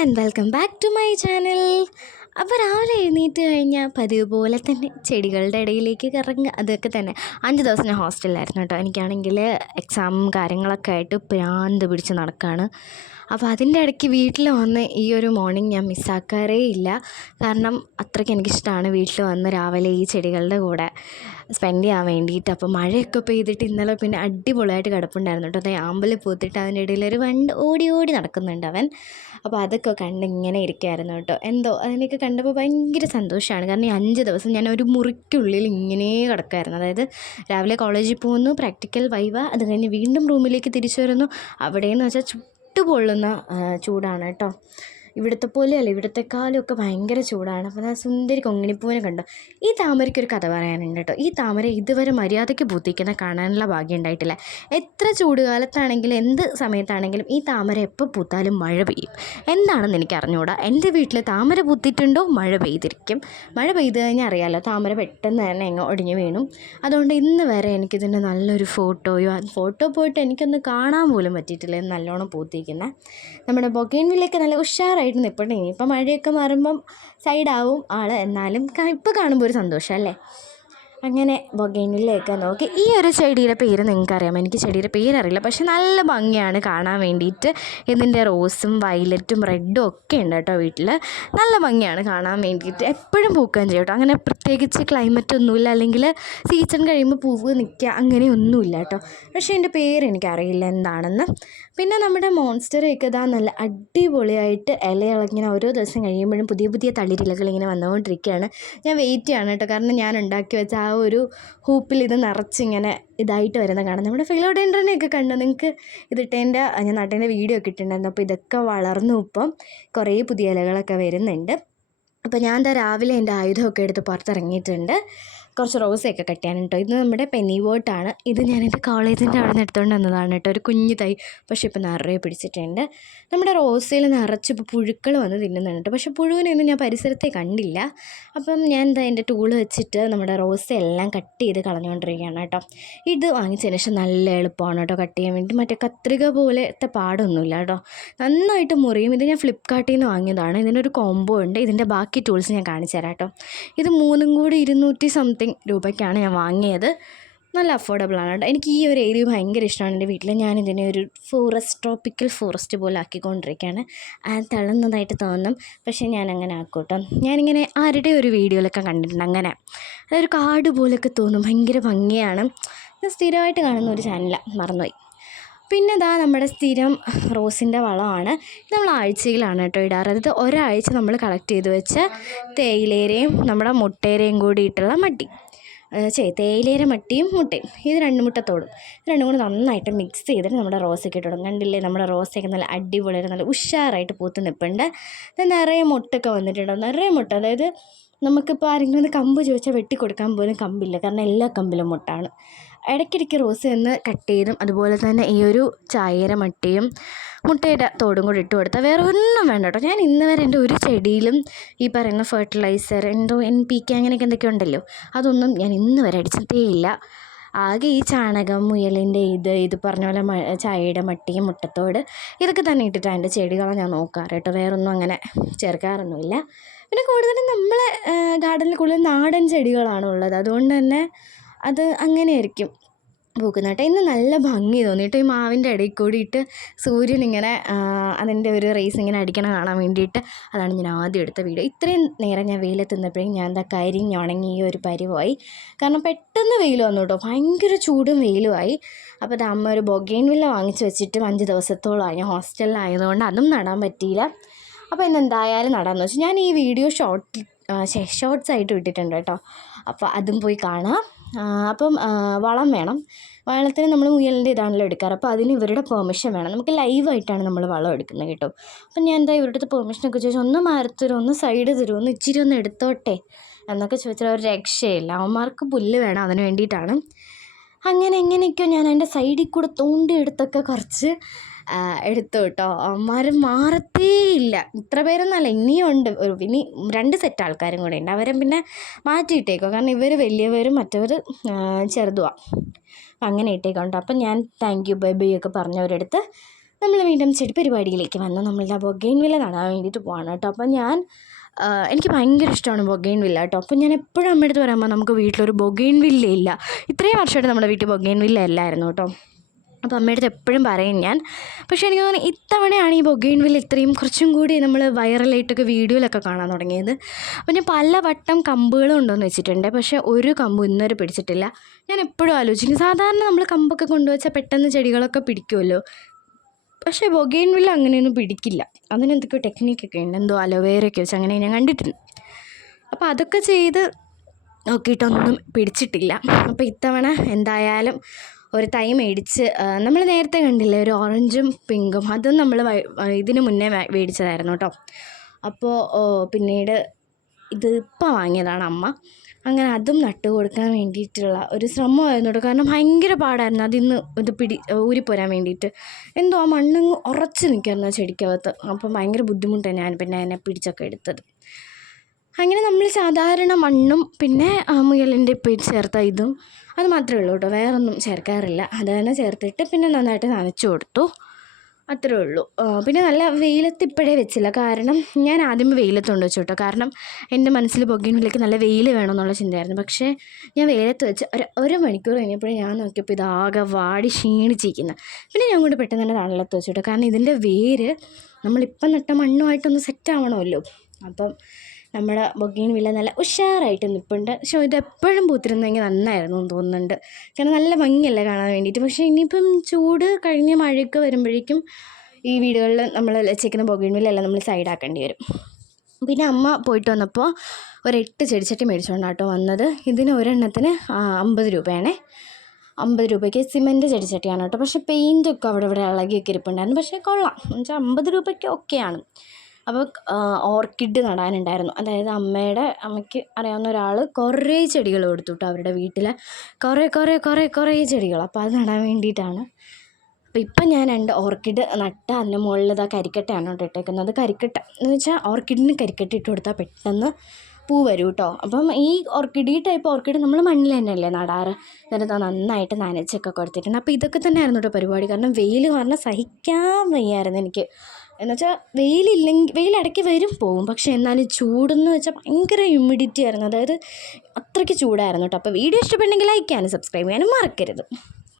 and welcome back to my channel അപ്പോൾ രാവിലെ എഴുന്നേറ്റ് കഴിഞ്ഞാൽ പതിവ് പോലെ തന്നെ ചെടികളുടെ ഇടയിലേക്ക് കറങ്ങുക അതൊക്കെ തന്നെ. അഞ്ച് ദിവസം ഞാൻ ഹോസ്റ്റലിലായിരുന്നു കേട്ടോ. എനിക്കാണെങ്കിൽ എക്സാമും കാര്യങ്ങളൊക്കെ ആയിട്ട് പ്രാന്ത് പിടിച്ച് നടക്കുകയാണ് അപ്പോൾ അതിന്റെ ഇടയ്ക്ക് വീട്ടിൽ വന്ന് ഈ ഒരു മോർണിംഗ് ഞാൻ മിസ്സാക്കാറേ ഇല്ല. കാരണം അത്രയ്ക്ക് എനിക്കിഷ്ടമാണ് വീട്ടിൽ വന്ന് രാവിലെ ഈ ചെടികളുടെ കൂടെ സ്പെൻഡ് ചെയ്യാൻ വേണ്ടിയിട്ട്. അപ്പോൾ മഴയൊക്കെ പെയ്തിട്ട് ഇന്നലെ പിന്നെ അടിപൊളിയായിട്ട് കിടപ്പുണ്ടായിരുന്നു കേട്ടോ. അതായത് ആമ്പൽ പൂത്തിട്ട് അതിന്റെ ഇടയിൽ ഒരു വണ്ട് ഓടി ഓടി നടക്കുന്നുണ്ട് അവൻ. അപ്പോൾ അതൊക്കെ കണ്ട് ഇങ്ങനെ ഇരിക്കുകയായിരുന്നു കേട്ടോ. എന്തോ അതിനെയൊക്കെ കണ്ടപ്പോൾ ഭയങ്കര സന്തോഷമാണ്. കാരണം ഈ അഞ്ച് ദിവസം ഞാൻ ഒരു മുറിക്കുള്ളിൽ ഇങ്ങനെ കിടക്കുമായിരുന്നു അതായത് രാവിലെ കോളേജിൽ പോകുന്നു പ്രാക്ടിക്കൽ വൈവ അത് കഴിഞ്ഞ് വീണ്ടും റൂമിലേക്ക് തിരിച്ചു വരുന്നു. അവിടെയെന്ന് വെച്ചാൽ ചുട്ടുപൊള്ളുന്ന ചൂടാണ് കേട്ടോ. ഇവിടുത്തെ പോലെയല്ല ഇവിടുത്തെക്കാളൊക്കെ ഭയങ്കര ചൂടാണ്. അപ്പോൾ ഞാൻ സുന്ദരി കൊങ്ങിണിപ്പൂവിനെ കണ്ടു. ഈ താമരയ്ക്ക് ഒരു കഥ പറയാനുണ്ട് കേട്ടോ. ഈ താമര ഇതുവരെ മര്യാദയ്ക്ക് പൂത്തിക്കുന്ന കാണാനുള്ള ഭാഗ്യം ഉണ്ടായിട്ടില്ല. എത്ര ചൂടുകാലത്താണെങ്കിലും എന്ത് സമയത്താണെങ്കിലും ഈ താമര എപ്പോൾ പൂത്താലും മഴ പെയ്യും. എന്താണെന്ന് എനിക്ക് അറിഞ്ഞുകൂടാ എന്റെ വീട്ടിൽ താമര പൂത്തിട്ടുണ്ടോ മഴ പെയ്തിരിക്കും. മഴ പെയ്ത് കഴിഞ്ഞാൽ അറിയാമല്ലോ താമര പെട്ടെന്ന് തന്നെ എങ്ങോ ഒടിഞ്ഞു വീണു. അതുകൊണ്ട് ഇന്ന് വരെ എനിക്കിതിന്റെ നല്ലൊരു ഫോട്ടോയോ ഫോട്ടോ പോയിട്ട് എനിക്കൊന്ന് കാണാൻ പോലും പറ്റിയിട്ടില്ല. നല്ലോണം പൂത്തിരിക്കുന്നത് നമ്മുടെ ബൊഗേൻവിലൊക്കെ നല്ല ഉഷാറായിട്ട് നിൽപ്പുണ്ട് ഇനിയിപ്പോൾ മഴയൊക്കെ മാറുമ്പം സൈഡാവും ആൾ എന്നാലും ഇപ്പോൾ കാണുമ്പോൾ ഒരു സന്തോഷം അല്ലേ? അങ്ങനെ ബൊഗൈനിലേക്ക് നോക്കി. ഈ ഒരു ചെടിയുടെ പേര് നിങ്ങൾക്കറിയാം എനിക്ക് ചെടിയുടെ പേരറിയില്ല. പക്ഷെ നല്ല ഭംഗിയാണ് കാണാൻ വേണ്ടിയിട്ട്. ഇതിന്റെ റോസും വയലറ്റും റെഡും ഒക്കെ ഉണ്ട് കേട്ടോ വീട്ടിൽ നല്ല ഭംഗിയാണ് കാണാൻ വേണ്ടിയിട്ട്. എപ്പോഴും പൂക്കുകയും ചെയ്യും കേട്ടോ. അങ്ങനെ പ്രത്യേകിച്ച് ക്ലൈമറ്റ് ഒന്നുമില്ല. അല്ലെങ്കിൽ സീസൺ കഴിയുമ്പോൾ പൂവ് നിൽക്കുക അങ്ങനെയൊന്നുമില്ല കേട്ടോ. പക്ഷേ എന്റെ പേര് എനിക്കറിയില്ല എന്താണെന്ന്. പിന്നെ നമ്മുടെ മോൺസ്റ്ററൊക്കെ ഇതാ നല്ല അടിപൊളിയായിട്ട് ഇലയിളങ്ങനെ ഓരോ ദിവസം കഴിയുമ്പോഴും പുതിയ പുതിയ തളിരിലകൾ ഇങ്ങനെ വന്നുകൊണ്ടിരിക്കുകയാണ്. ഞാൻ വെയിറ്റ് ചെയ്യാണ് കേട്ടോ. കാരണം ഞാൻ ഉണ്ടാക്കി വെച്ച ആ ഒരു ഹൂപ്പിൽ ഇത് നിറച്ചിങ്ങനെ ഇതായിട്ട് വരുന്ന കാണാം. നമ്മുടെ ഫിലോഡെൻഡ്രനെയൊക്കെ കണ്ടു? നിങ്ങൾക്ക് ഇതിട്ടേന്റെ ഞാൻ നട്ടേന്റെ വീഡിയോ ഒക്കെ ഇട്ടിട്ടുണ്ടായിരുന്നു. അപ്പോൾ ഇതൊക്കെ വളർന്നു ഇപ്പം കുറേ പുതിയ ഇലകളൊക്കെ വരുന്നുണ്ട്. അപ്പോൾ ഞാൻ എന്താ രാവിലെ എന്റെ ആയുധമൊക്കെ എടുത്ത് പുറത്തിറങ്ങിയിട്ടുണ്ട്. കുറച്ച് റോസയൊക്കെ കട്ട് കേട്ടോ ഇത് നമ്മുടെ പെനി വോട്ടാണ് ഇത് ഞാൻ കോളേജിന്റെ അവിടെ നിന്ന് എടുത്തുകൊണ്ട് വന്നതാണ് കേട്ടോ. ഒരു കുഞ്ഞു തൈ. പക്ഷേ ഇപ്പോൾ നിറയെ പിടിച്ചിട്ടുണ്ട്. നമ്മുടെ റോസയിൽ നിറച്ച് ഇപ്പോൾ പുഴുക്കൾ വന്ന് തിന്നുന്നുണ്ട് പക്ഷേ പുഴുവിനൊന്നും ഞാൻ പരിസരത്തെ കണ്ടില്ല. അപ്പം ഞാൻ എന്താ എന്റെ ടൂൾ വെച്ചിട്ട് നമ്മുടെ റോസ എല്ലാം കട്ട് ചെയ്ത് കളഞ്ഞുകൊണ്ടിരിക്കുകയാണ് കേട്ടോ. ഇത് വാങ്ങിച്ചതിന് ശേഷം നല്ല എളുപ്പമാണ് കേട്ടോ കട്ട് ചെയ്യാൻ വേണ്ടി. മറ്റേ കത്രിക പോലത്തെ പാടൊന്നുമില്ല കേട്ടോ. നന്നായിട്ട് മുറിയും. ഇത് ഞാൻ ഫ്ലിപ്കാർട്ടിൽ നിന്ന് വാങ്ങിയതാണ്. ഇതിനൊരു കോംബോ ഉണ്ട്. ഇതിന്റെ ബാക്കി ടൂൾസ് ഞാൻ കാണിച്ചു തരാം കേട്ടോ. ഇത് മൂന്നും കൂടി ഇരുന്നൂറ്റി സംതിങ് രൂപയ്ക്കാണ് ഞാൻ വാങ്ങിയത്. നല്ല അഫോർഡബിൾ ആണ് കേട്ടോ. എനിക്ക് ഈ ഒരു ഏരിയ ഭയങ്കര ഇഷ്ടമാണ്. എന്റെ വീട്ടിൽ ഞാൻ ഇതിനെ ഒരു ഫോറസ്റ്റ് ട്രോപ്പിക്കൽ ഫോറസ്റ്റ് പോലെ ആക്കിക്കൊണ്ടിരിക്കുകയാണ്. അത് തള്ളുന്നതായിട്ട് തോന്നും. പക്ഷേ ഞാൻ അങ്ങനെ ആക്കൂട്ടോ. കേട്ടോ ഞാനിങ്ങനെ ആരുടെ ഒരു വീഡിയോയിലൊക്കെ കണ്ടിട്ടുണ്ട് അങ്ങനെ. അതൊരു കാട് പോലെയൊക്കെ തോന്നും. ഭയങ്കര ഭംഗിയാണ്. ഞാൻ സ്ഥിരമായിട്ട് കാണുന്ന ഒരു ചാനലാണ് മറന്നുപോയി. പിന്നെ ഇതാ നമ്മുടെ സ്ഥിരം റോസിന്റെ വളമാണ്. നമ്മൾ ആഴ്ചയിലാണ് കേട്ടോ ഇടാറ്. അതായത് ഒരാഴ്ച നമ്മൾ കളക്ട് ചെയ്ത് വെച്ച തേയിലേരയും നമ്മുടെ മുട്ടേരയും കൂടിയിട്ടുള്ള മട്ടി. ചേ തേയിലേര മട്ടിയും മുട്ടയും. ഇത് രണ്ട് മുട്ടത്തോടും രണ്ടും കൂടി നന്നായിട്ട് മിക്സ് ചെയ്തിട്ട് നമ്മുടെ റോസൊക്കെ ഇട്ട് കൊടുക്കും കണ്ടില്ലേ? നമ്മുടെ റോസൊക്കെ നല്ല അടിപൊളിയായിട്ട് നല്ല ഉഷാറായിട്ട് പൂത്ത് നിൽപ്പുണ്ട് നിറയെ മുട്ടൊക്കെ വന്നിട്ടുണ്ടാവും നിറയെ മുട്ട. അതായത് നമുക്കിപ്പോൾ ആരെങ്കിലും ഒന്ന് കമ്പ് ചോദിച്ചാൽ വെട്ടിക്കൊടുക്കാൻ പോലും കമ്പില്ല. കാരണം എല്ലാ കമ്പിലും മുട്ടാണ്. ഇടയ്ക്കിടയ്ക്ക് റോസ് എന്ന് കട്ട് ചെയ്തും അതുപോലെ തന്നെ ഈ ഒരു ചായര മട്ടയും മുട്ടയുടെ തോടും കൂടി ഇട്ട് കൊടുത്താൽ വേറെ ഒന്നും വേണ്ട കേട്ടോ. ഞാൻ ഇന്ന് വരെ എന്റെ ഒരു ചെടിയിലും ഈ പറയുന്ന ഫെർട്ടിലൈസർ എന്തോ എൻ പി കെ അങ്ങനെയൊക്കെ എന്തൊക്കെ ഉണ്ടല്ലോ അതൊന്നും ഞാൻ ഇന്ന് വരെ അടിച്ചിട്ടേ ഇല്ല. ആകെ ഈ ചാണകം മുയലിന്റെ ഇത് ഇത് പറഞ്ഞ പോലെ ചായയുടെ മട്ടിയും മുട്ടത്തോട് ഇതൊക്കെ തന്നെ ഇട്ടിട്ടാണ് എന്റെ ചെടികളെ ഞാൻ നോക്കാറ് കേട്ടോ. വേറൊന്നും അങ്ങനെ ചേർക്കാറൊന്നുമില്ല. പിന്നെ കൂടുതലും നമ്മളെ ഗാർഡനിൽ കൂടുതലും നാടൻ ചെടികളാണ് ഉള്ളത്. അതുകൊണ്ട് തന്നെ അത് അങ്ങനെയായിരിക്കും. പൂക്കുന്ന കേട്ടോ ഇന്ന് നല്ല ഭംഗി തോന്നി കേട്ടോ ഈ മാവിന്റെ ഇടയിൽ കൂടിയിട്ട് സൂര്യൻ ഇങ്ങനെ അതിന്റെ ഒരു റേസ് ഇങ്ങനെ അടിക്കണ കാണാൻ വേണ്ടിയിട്ട് അതാണ് ഞാൻ ആദ്യം എടുത്ത വീഡിയോ. ഇത്രയും നേരം ഞാൻ വെയിലത്ത് നിന്നപ്പോഴേക്കും ഞാൻ എന്താ കരിഞ്ഞുണങ്ങി ഈ ഒരു പരിവായി. കാരണം പെട്ടെന്ന് വെയിൽ വന്നു കേട്ടോ. ഭയങ്കര ചൂടും വെയിലുമായി അപ്പോൾ അത് അമ്മ ഒരു ബൊഗൈൻ വില്ല വാങ്ങിച്ച് വെച്ചിട്ട് അഞ്ച് ദിവസത്തോളമായി. ഞാൻ ഹോസ്റ്റലിലായതുകൊണ്ട് അതും നടാൻ പറ്റിയില്ല. അപ്പോൾ ഇന്ന് എന്തായാലും നടാമെന്ന് വെച്ചു. ഞാൻ ഈ വീഡിയോ ഷോർട്ട് ഷോർട്സ് ആയിട്ട് വിട്ടിട്ടുണ്ട് കേട്ടോ. അപ്പോൾ അതും പോയി കാണാം. അപ്പം വളം വേണം. വളത്തിന് നമ്മൾ മുയലിന്റെ ഇതാണല്ലോ എടുക്കാറ്. അപ്പോൾ അതിന് ഇവരുടെ പെർമിഷൻ വേണം. നമുക്ക് ലൈവായിട്ടാണ് നമ്മൾ വളം എടുക്കുന്നത് കേട്ടോ. അപ്പം ഞാൻ എന്താ ഇവരുടെ അടുത്ത് പെർമിഷനൊക്കെ ചോദിച്ചു. ഒന്ന് മാറത്തരുമോ ഒന്ന് സൈഡ് തരുമോ ഒന്ന് ഇച്ചിരി ഒന്ന് എടുത്തോട്ടെ? എന്നൊക്കെ ചോദിച്ചാൽ ഒരു രക്ഷയില്ല. അവന്മാർക്ക് പുല്ല് വേണം അതിന് വേണ്ടിയിട്ടാണ്. അങ്ങനെ എങ്ങനെയൊക്കെയോ ഞാൻ അതിന്റെ സൈഡിൽ കൂടെ തോണ്ടിയെടുത്തൊക്കെ കുറച്ച് എടുത്തു കേട്ടോ. അവന്മാർ മാറത്തേ ഇല്ല. ഇത്ര പേരൊന്നല്ല ഇനിയും ഉണ്ട്. ഇനി രണ്ട് സെറ്റ് ആൾക്കാരും കൂടെ ഉണ്ട്. അവരെ പിന്നെ മാറ്റിയിട്ടേക്കോ കാരണം ഇവർ വലിയവരും മറ്റവർ ചെറുതുമാണ് അപ്പം അങ്ങനെ ഇട്ടേക്കുണ്ട് അപ്പം ഞാൻ താങ്ക് യു ബൈ ബൈ ഒക്കെ പറഞ്ഞവരടുത്ത് നമ്മൾ വീണ്ടും ചെടി പരിപാടിയിലേക്ക് വന്ന്. നമ്മളുടെ ബൊഗൈൻ വില നടാൻ വേണ്ടിയിട്ട് പോവാണ് കേട്ടോ. അപ്പം ഞാൻ എനിക്ക് ഭയങ്കര ഇഷ്ടമാണ് ബൊഗൈൻ വില്ല കേട്ടോ അപ്പം ഞാൻ എപ്പോഴും അമ്മയടുത്ത് പറയുമ്പോൾ നമുക്ക് വീട്ടിലൊരു ബൊഗൈൻ വില്ല ഇല്ല. ഇത്രയും വർഷമായിട്ട് നമ്മുടെ വീട്ടിൽ ബൊഗൈൻ വില്ല അല്ലായിരുന്നു കേട്ടോ. അപ്പോൾ അമ്മയുടെ എപ്പോഴും പറയും ഞാൻ. പക്ഷേ എനിക്ക് തോന്നുന്നു ഇത്തവണയാണ് ഈ ബൊഗെയിൻ വില്ല ഇത്രയും കുറച്ചും കൂടി നമ്മൾ വൈറലായിട്ടൊക്കെ വീഡിയോയിലൊക്കെ കാണാൻ തുടങ്ങിയത്. അപ്പോൾ ഞാൻ പല വട്ടം കമ്പുകളും ഉണ്ടോയെന്ന് വെച്ചിട്ടുണ്ട്. പക്ഷേ ഒരു കമ്പ് ഇന്നൊരു പിടിച്ചിട്ടില്ല. ഞാൻ എപ്പോഴും ആലോചിക്കും. സാധാരണ നമ്മൾ കമ്പൊക്കെ കൊണ്ടുവച്ചാൽ പെട്ടെന്ന് ചെടികളൊക്കെ പിടിക്കുമല്ലോ പക്ഷേ ബൊഗെയിൻ വില്ല അങ്ങനെയൊന്നും പിടിക്കില്ല. അതിനെന്തൊക്കെയോ ടെക്നിക്കൊക്കെ ഉണ്ട്. എന്തോ അലോവേരയൊക്കെ വെച്ച് അങ്ങനെ ഞാൻ കണ്ടിട്ടുണ്ട്. അപ്പോൾ അതൊക്കെ ചെയ്ത് നോക്കിയിട്ടൊന്നും പിടിച്ചിട്ടില്ല. അപ്പോൾ ഇത്തവണ എന്തായാലും ഒരു തൈ മേടിച്ച് നമ്മൾ നേരത്തെ കണ്ടില്ലേ ഒരു ഓറഞ്ചും പിങ്കും അതും നമ്മൾ ഇതിന് മുന്നേ മേടിച്ചതായിരുന്നു കേട്ടോ അപ്പോൾ പിന്നീട് ഇത് ഇപ്പം വാങ്ങിയതാണ് അമ്മ. അങ്ങനെ അതും നട്ട് കൊടുക്കാൻ വേണ്ടിയിട്ടുള്ള ഒരു ശ്രമമായിരുന്നു കേട്ടോ കാരണം ഭയങ്കര പാടായിരുന്നു അതിന്ന് ഇത് പിടി ഊരിപ്പോരാൻ വേണ്ടിയിട്ട്. എന്തോ ആ മണ്ണങ്ങ് ഉറച്ച് നിൽക്കുമായിരുന്നു ആ ചെടിക്കകത്ത്. അപ്പം ഭയങ്കര ബുദ്ധിമുട്ടാണ് ഞാൻ പിന്നെ അതിനെ പിടിച്ചൊക്കെ എടുത്തത്. അങ്ങനെ നമ്മൾ സാധാരണ മണ്ണും പിന്നെ മുയലിന്റെ ഇപ്പം ചേർത്ത ഇതും അത് മാത്രമേ ഉള്ളൂ കേട്ടോ. വേറൊന്നും ചേർക്കാറില്ല. അത് തന്നെ ചേർത്തിട്ട് പിന്നെ നന്നായിട്ട് നനച്ചു കൊടുത്തു. അത്രേ ഉള്ളൂ. പിന്നെ നല്ല വെയിലത്ത് ഇപ്പോഴേ വെച്ചില്ല. കാരണം ഞാൻ ആദ്യം വെയിലത്ത് കൊണ്ട് വെച്ചു കേട്ടോ. കാരണം എന്റെ മനസ്സിൽ ബൊഗിനിലേക്ക് നല്ല വെയിൽ വേണമെന്നുള്ള ചിന്തയായിരുന്നു. പക്ഷേ ഞാൻ വെയിലത്ത് വെച്ച് ഒരു ഒരു മണിക്കൂർ കഴിഞ്ഞപ്പോഴേ ഞാൻ നോക്കിയപ്പോൾ ഇതാകെ വാടി ക്ഷീണിച്ചിരിക്കുന്നത് പിന്നെ ഞാൻ കൊണ്ട് പെട്ടെന്ന് തന്നെ തണലത്ത് വെച്ചു കേട്ടോ. കാരണം ഇതിന്റെ വേര് നമ്മളിപ്പം നട്ട മണ്ണുമായിട്ടൊന്ന് സെറ്റ് ആവണമല്ലോ അപ്പം നമ്മുടെ ബൊഗീൻ വില നല്ല ഉഷാറായിട്ട് നിൽപ്പുണ്ട് പക്ഷേ ഇത് എപ്പോഴും പൂത്തിരുന്നെങ്കിൽ നന്നായിരുന്നു എന്ന് തോന്നുന്നുണ്ട്. കാരണം നല്ല ഭംഗിയല്ലേ കാണാൻ വേണ്ടിയിട്ട്. പക്ഷേ ഇനിയിപ്പം ചൂട് കഴിഞ്ഞ് മഴയൊക്കെ വരുമ്പോഴേക്കും ഈ വീടുകളിൽ നമ്മൾ വെച്ചേക്കുന്ന ബൊഗീൻ വിലയെല്ലാം നമ്മൾ സൈഡാക്കേണ്ടി വരും. പിന്നെ അമ്മ പോയിട്ട് വന്നപ്പോൾ ഒരു എട്ട് ചെടിച്ചട്ടി മേടിച്ചുകൊണ്ടാട്ടോ വന്നത്. ഇതിന് ഒരെണ്ണത്തിന് അമ്പത് രൂപയാണേ. അമ്പത് രൂപയ്ക്ക് സിമന്റ് ചെടിച്ചട്ടിയാണ് കേട്ടോ. പക്ഷേ പെയിന്റൊക്കെ അവിടെ ഇവിടെ ഇളകിയൊക്കെ ഇരിപ്പുണ്ടായിരുന്നു. പക്ഷേ കൊള്ളാം. എന്നുവെച്ചാൽ അമ്പത് രൂപയ്ക്ക് ഓക്കെയാണ്. അപ്പോൾ ഓർക്കിഡ് നടാനുണ്ടായിരുന്നു. അതായത് അമ്മയുടെ അമ്മയ്ക്ക് അറിയാവുന്ന ഒരാൾ കുറേ ചെടികൾ കൊടുത്തു കേട്ടോ അവരുടെ വീട്ടിൽ കുറേ കുറേ കുറേ കുറേ ചെടികൾ. അപ്പോൾ അത് നടാൻ വേണ്ടിയിട്ടാണ്. അപ്പോൾ ഇപ്പം ഞാൻ രണ്ട് ഓർക്കിഡ് നട്ട അതിന്റെ മുകളിൽ ഇതാ കരിക്കട്ടയാണ് കേട്ടോ ഇട്ടേക്കുന്നത്. കരിക്കട്ട എന്ന് വെച്ചാൽ ഓർക്കിഡിന് കരിക്കട്ട ഇട്ട് കൊടുത്താൽ പെട്ടെന്ന് പൂ വരും കേട്ടോ അപ്പം ഈ ഓർക്കിഡ് ഈ ടൈപ്പ് ഓർക്കിഡ് നമ്മൾ മണ്ണിൽ തന്നെയല്ലേ നടാറ്? എന്നിട്ട് നന്നായിട്ട് നനച്ചൊക്കെ കൊടുത്തിട്ടുണ്ട്. അപ്പോൾ ഇതൊക്കെ തന്നെയായിരുന്നു കേട്ടോ പരിപാടി. കാരണം വെയിൽ കാരണം സഹിക്കാൻ വയ്യായിരുന്നു എനിക്ക്. എന്നുവെച്ചാൽ വെയിലില്ലെങ്കിൽ വെയിലിടയ്ക്ക് വരും പോവും. പക്ഷേ എന്നാലും ചൂടെന്ന് വെച്ചാൽ ഭയങ്കര ഹ്യൂമിഡിറ്റി ആയിരുന്നു. അതായത് അത്രയ്ക്ക് ചൂടായിരുന്നു കേട്ടോ. അപ്പോൾ വീഡിയോ ഇഷ്ടപ്പെട്ടെങ്കിൽ ലൈക്ക് ചെയ്യാനും സബ്സ്ക്രൈബ് ചെയ്യാനും മറക്കരുത്.